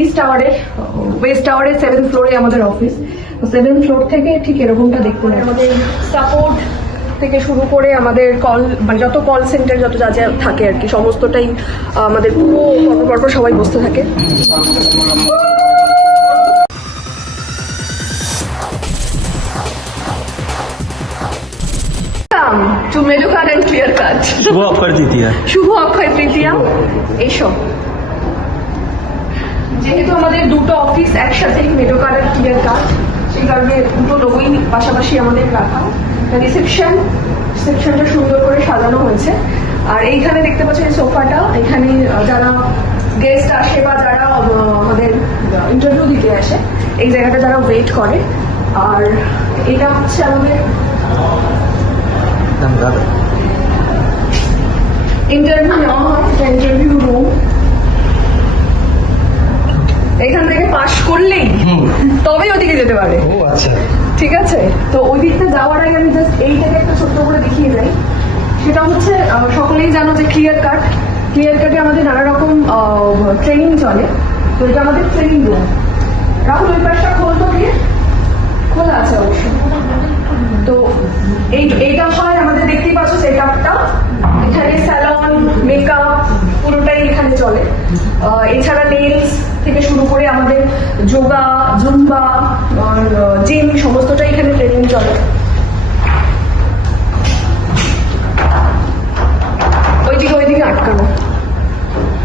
East টাওয়ারে, West টাওয়ারে 7th ফ্লোরে আমাদের অফিস। তো 7th ফ্লোর থেকে ঠিক এরকমটা দেখতে হয়। আমাদের সাপোর্ট থেকে শুরু করে আমাদের কল, মানে যত কল সেন্টার যত যা যা থাকে আর কি, সমস্তটাই আমাদের পুরো কর্মকর্তা সবাই বসতে থাকে। To Meducard and Clearcut. শুভ অক্ষয় তৃতীয়া। শুভ অক্ষয় তৃতীয়া। এসো। যেহেতু আমাদের দুটো অফিস একসাথে, মেডোকার্ড আর ক্লিয়ারকাট, সেই কারণে দুটো লোগোই পাশাপাশি আমাদের রাখা। রিসেপশনটা সুন্দর করে সাজানো হয়েছে। আর এইখানে দেখতে পাচ্ছেন সোফাটা, এখানে যারা গেস্ট আসে বা যারা আমাদের ইন্টারভিউ দিতে আসে, এই জায়গাটা যারা ওয়েট করে। আর এটা হচ্ছে আমাদের ইন্টারভিউ নেওয়া হয়, ইন্টারভিউ রুম। এখান থেকে পাশ করলেই তবেই ওদিকে যেতে পারে। ও আচ্ছা, ঠিক আছে। তো ওই দিকটা যাওয়ার আগে আমি জাস্ট এইটাকে একটা ছোট্ট করে দেখিয়ে যাই। সেটা হচ্ছে সকলেই জানো যে ক্লিয়ারকাটে আমাদের নানা রকম ট্রেনিং চলে। তো এটা আমাদের ট্রেনিং রুম। রাহুল ওই পাশটা খোলতো গিয়ে, খোলা আছে অবশ্যই। তো এইটা হয় আমাদের, দেখতেই পাচ্ছ সেট আপটা। এখানে স্যালন, মেকআপ পুরোটাই এখানে চলে। এছাড়া নেলস থেকে শুরু করে আমাদের যোগা, জুম্বা, জিম সমস্তটাই এখানে ট্রেনিং চলে। ওইদিকে আটকানো,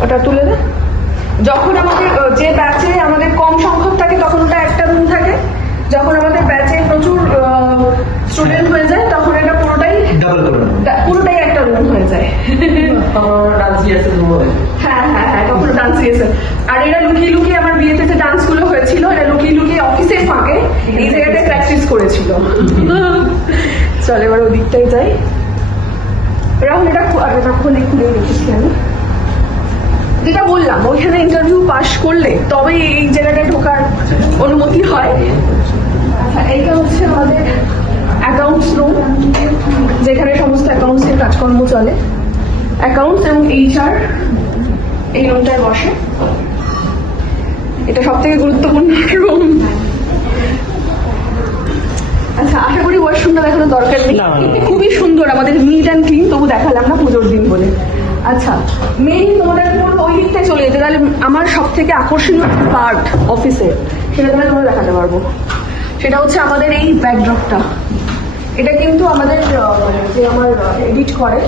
ওটা তুলে দে। যখন আমাদের যে ব্যাচে আমাদের কম সংখ্যক থাকে তখন ওটা একটা রুম থাকে। যখন আমাদের ব্যাচে প্রচুর স্টুডেন্ট হয়ে যায় তখন এটা পুরোটাই একটা রুম হয়ে যায়। হ্যাঁ, তখন ডান্স রিহার্সাল। আর এরা লুকিয়ে লুকিয়ে, আমার বিয়েতে যে ডান্স গুলো হয়েছিল, এরা লুকিয়ে লুকিয়ে অফিসের ফাঁকে এই জায়গাটায় প্র্যাকটিস করেছিল। চল এবার ওই দিকটাই যাই। রাহুল এটা খুলে রেখেছি আমি। যেটা বললাম, ওইখানে ইন্টারভিউ পাস করলে তবে এই জায়গাটায় ঢোকার অনুমতি হয়। আচ্ছা, এইটা হচ্ছে আমাদের অ্যাকাউন্টস রুম, যেখানে সমস্ত অ্যাকাউন্টসের কাজকর্ম চলে। অ্যাকাউন্টস এবং HR এই রুমটায় বসে। এটা সব থেকে গুরুত্বপূর্ণ রুম। আচ্ছা, আশা করি ওয়াশরুমটা দেখানোর দরকার নেই, খুবই সুন্দর, আমাদের নিট অ্যান্ড ক্লিন, তবু দেখালাম না পুজোর দিন বলে। আচ্ছা, মেইন তোমাদের ওই দিকটায় চলে যেতে, তাহলে আমার সব থেকে আকর্ষণীয় পার্ট অফিসে, সেটা তাহলে তোমরা দেখাতে পারবো। সেটা হচ্ছে আমাদের এই ব্যাকড্রপটা। এটা কিন্তু আমাদের যে আমার এডিট করে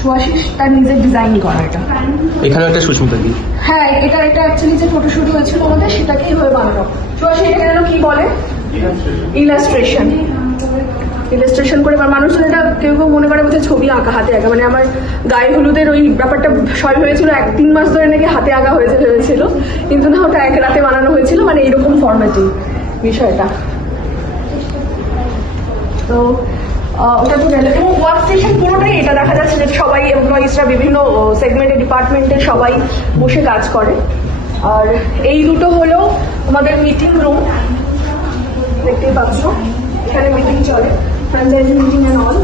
সুয়াশিস, তার নিজের ডিজাইন করা। এটা এখানে একটা সুস্মিতা দি। হ্যাঁ, এটা অ্যাকচুয়ালি যে ফটোশুট হয়েছিল আমাদের, সেটাকেই হয়ে বানানো। সুয়াশিস এটা যেন কি বলে, ইলাস্ট্রেশন করে মানুষজন, এটা কেউ কেউ মনে করে বলছে ছবি আঁকা, হাতে আঁকা। মানে আমার গায়ে হলুদের ওই ব্যাপারটা সব হয়েছিল 1-3 মাস ধরে নাকি হাতে আঁকা হয়েছিল, কিন্তু না, ওটা এক রাতে বানানো হয়েছিল, মানে এইরকম ফরম্যাটে বিষয়টা। তো ওটা তো গেল। এবং ওয়ার্ক স্টেশন পুরোটাই এটা দেখা যাচ্ছে যে সবাই এমপ্লয়িজরা বিভিন্ন সেগমেন্টে, ডিপার্টমেন্টে সবাই বসে কাজ করে। আর এই দুটো হলো আমাদের মিটিং রুম, দেখতেই পাচ্ছ এখানে মিটিং চলে, ফ্র্যাঞ্চাইজি মিটিং অ্যান্ড অল।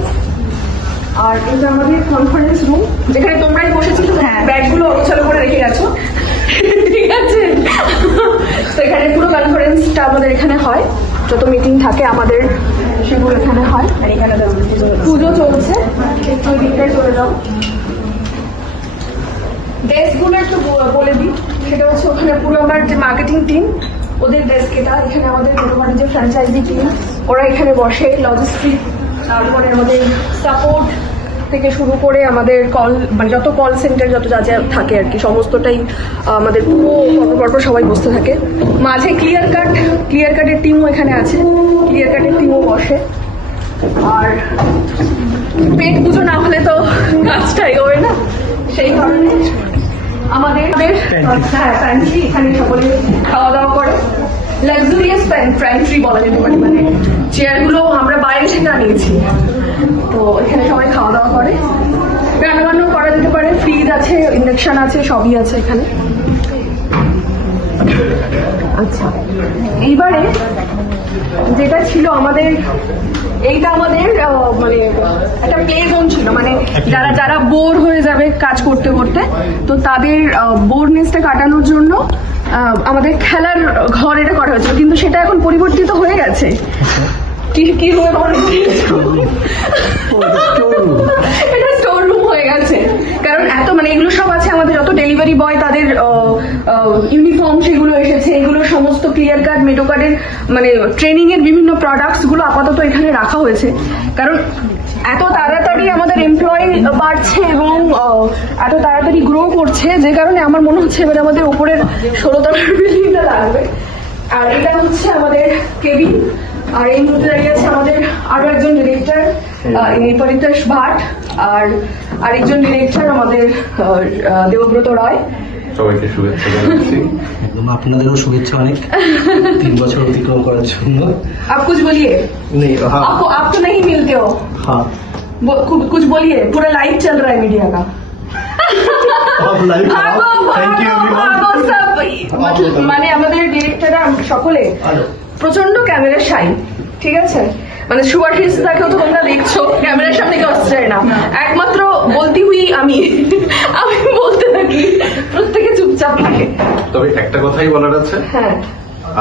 আর এটা আমাদের কনফারেন্স রুম, যেখানে তোমরাই বসেছিল, ব্যাগগুলো অগোছালো করে রেখে গেছো, ঠিক আছে। তো এখানে পুরো কনফারেন্সটা আমাদের এখানে হয়, যত মিটিং থাকে আমাদের সেগুলো এখানে হয়। আর এখানে পুজো চলছে, একটু ওই দিকটায় চলে যাও। ডেস্কগুলো একটু বলে দিই। সেটা হচ্ছে ওখানে পুরো আমার যে মার্কেটিং টিম, ওদের ডেস্ক এটা। এখানে আমাদের মোটামুটি যে ফ্র্যাঞ্চাইজি টিম, ওরা এখানে বসে। লজিস্টিক, তারপরে আমাদের সাপোর্ট থেকে শুরু করে আমাদের কল, মানে যত কল সেন্টার যত যা যা থাকে আর কি, সমস্তটাই আমাদের পুরো কর্মকর্তা সবাই বসতে থাকে। মাঝে ক্লিয়ারকাটের টিমও এখানে আছে, ক্লিয়ারকাটের টিমও বসে। আর পেট পুজো না হলে তো কাজটাই হবে না, সেই কারণে আমাদের প্যান্ট্রি, এখানে সকলে খাওয়া দাওয়া করে। লাক্সারিয়াস প্যান্ট্রি বলা যেতে পারে, মানে চেয়ারগুলো আমরা বাইরে থেকে আনিয়েছি। তো এখানে সবাই খাওয়া দাওয়া করে, রান্নাবান্না করা যেতে পারে, ফ্রিজ আছে, ইন্ডাকশন আছে, সবই আছে এখানে। আচ্ছা, এইবারে যেটা ছিল আমাদের, এইটা আমাদের মানে একটা প্লে জোন ছিল, মানে যারা যারা বোর হয়ে যাবে কাজ করতে করতে, তো তাদের বোরনেসটা কাটানোর জন্য আমাদের খেলার ঘর এটা করা হয়েছিল, কিন্তু সেটা এখন পরিবর্তিত হয়ে গেছে। কি রুমে এটা স্টোর রুম হয়ে গেছে, কারণ এত মানে এগুলো সব আছে আমাদের, যত ডেলিভারি বয় তাদের ইউনিফর্ম সেগুলো এসেছে, এগুলো সমস্ত ক্লিয়ার কার্ড মেটো কার্ডের মানে ট্রেনিং এর বিভিন্ন প্রোডাক্টস গুলো আপাতত এখানে রাখা হয়েছে, কারণ এত তাড়াতাড়ি আমাদের এমপ্লয়ি বাড়ছে এবং এত তাড়াতাড়ি গ্রো করছে, যে কারণে আমার মনে হচ্ছে এবার আমাদের উপরের 16 তলার বিল্ডিংটা লাগবে। আর এটা হচ্ছে আমাদের কেবিন, আর এই মুহূর্তে দাঁড়িয়ে আছে আমাদের আরো একজন ডিরেক্টর পরিতোষ ভাট, আর আরেকজন ডিরেক্টর আমাদের দেবব্রত রায়। সবাইকে শুভেচ্ছা জানাচ্ছি। আপনাদেরও শুভেচ্ছা অনেক 3 বছর অতিক্রম করার জন্য। आप कुछ बोलिए। नहीं, हाँ। आप तो नहीं मिलते हो। हाँ, कुछ बोलिए, पूरा लाइव चल रहा है मीडिया का। आप लाइव थैंक यू মানে আমাদের ডিরেক্টররা সকলে প্রচন্ড ক্যামেরা শাই, ঠিক আছে, মানে সুভাষিস তাকেও তো তোমরা দেখছো ক্যামেরার সামনে কেউ আসছে না, একমাত্র বলতি হুই আমি বলতে থাকি, প্রত্যেকে চুপচাপ থাকে। তবে একটা কথাই বলার আছে, হ্যাঁ,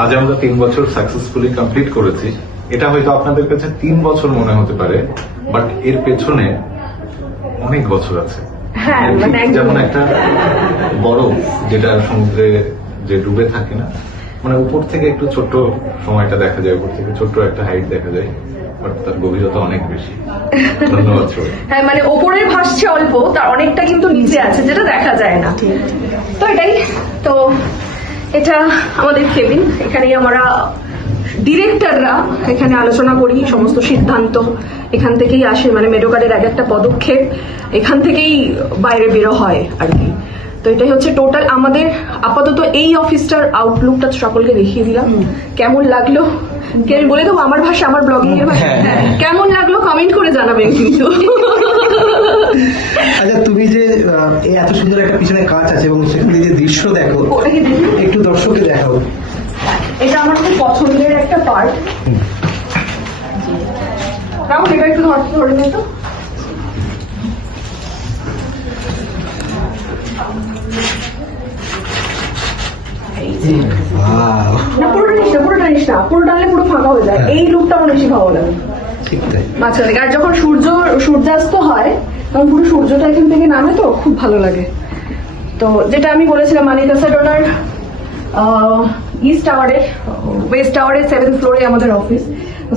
আজ আমরা 3 বছর সাকসেসফুলি কমপ্লিট করেছি। এটা হয়তো আপনাদের কাছে 3 বছর মনে হতে পারে, বাট এর পেছনে অনেক বছর আছে। হ্যাঁ, মানে ঠিক যেমন একটা বরফ যেটা সমুদ্রে যে ডুবে থাকে না, মানে উপর থেকে একটু ছোট্ট সময়টা দেখা যায়, উপর থেকে ছোট্ট একটা হাইট দেখা যায়, বাট তার গভীরতা অনেক বেশি। ধন্যবাদ সবাই। হ্যাঁ, মানে ওপরে ভাসছে অল্প, তার অনেকটা কিন্তু নিচে আছে যেটা দেখা যায় না। তো এটাই তো, এটা আমাদের কেবিন, এখানেই আমরা ডিরেক্টররা এখানে আলোচনা করি, সমস্ত সিদ্ধান্ত এখান থেকেই আসে, মানে মেটো কার্ডের এক একটা পদক্ষেপ এখান থেকেই বাইরে বেরো হয় আর কি। তো এটাই হচ্ছে টোটাল আমাদের আপাতত এই অফিসটার আউটলুকটা সকলকে দেখিয়ে দিলাম। কেমন লাগলো কি আমি বলে দেবো আমার ভাষা, আমার ব্লগিং এর ভাষা, কেমন লাগলো কমেন্ট করে জানাবেন কিন্তু। আচ্ছা, তুমি যে এই এত সুন্দর একটা পিছনে কাজ আছে এবং সেখানে যে দৃশ্য দেখো, ওটাকে দেখি, একটু দর্শককে দেখাও। এটা আমার খুব পছন্দের একটা পার্ট। রাহুল, এটা একটু ধরে নে তো। Wow, না, পুরোটা নিস না, পুরোটা নিস না, পুরো টানলে পুরো ফাঁকা হয়ে যায়। এই লুকটা আমার বেশি ভালো লাগে ঠিক তাই। মাঝখান থেকে। আর যখন সূর্যাস্ত হয় তখন পুরো সূর্যটা এখান থেকে নামে, তো খুব ভালো লাগে। তো যেটা আমি বলেছিলাম, মানিকা সেডোনার ইস্ট টাওয়ারের ওয়েস্ট টাওয়ারের 7th ফ্লোরে আমাদের অফিস,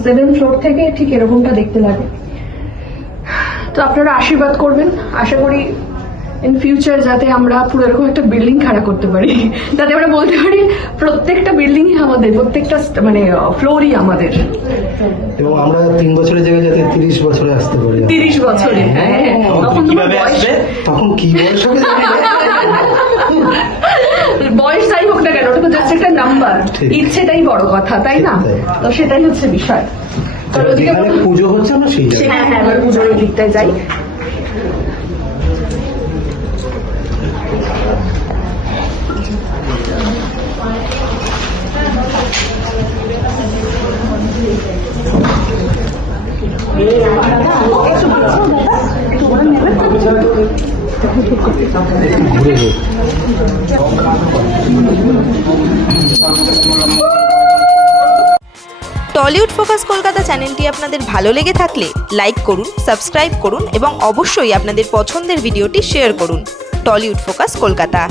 7th ফ্লোর থেকে ঠিক এরকমটা দেখতে লাগে। তো আপনারা আশীর্বাদ করবেন, আশা করি ইন ফিউচার যাতে আমরা পুরো এরকম একটা বিল্ডিং খাড়া করতে পারি, যাতে আমরা বলতে পারি প্রত্যেকটা বিল্ডিংই আমাদের, প্রত্যেকটা মানে ফ্লোরই আমাদের, এবং আমরা 3 বছরের জায়গায় যাতে 30 বছরে আসতে পারি। 30 বছরে। হ্যাঁ, তখন তোমার বয়স, তখন কি বয়স হবে? বয়স যাই হোক না কেন, ওটা তো জাস্ট একটা নাম্বার, ইচ্ছেটাই বড় কথা, তাই না? তো সেটাই হচ্ছে বিষয়। তো যেখানে পুজো হচ্ছে না সেই জায়গায়। হ্যাঁ হ্যাঁ, এবার পুজোর দিকটায় যাই। টলিউড ফোকাস কলকাতা চ্যানেলটি আপনাদের ভালো লেগে থাকলে লাইক করুন, সাবস্ক্রাইব করুন এবং অবশ্যই আপনাদের পছন্দের ভিডিওটি শেয়ার করুন। Tollywood focus Kolkata.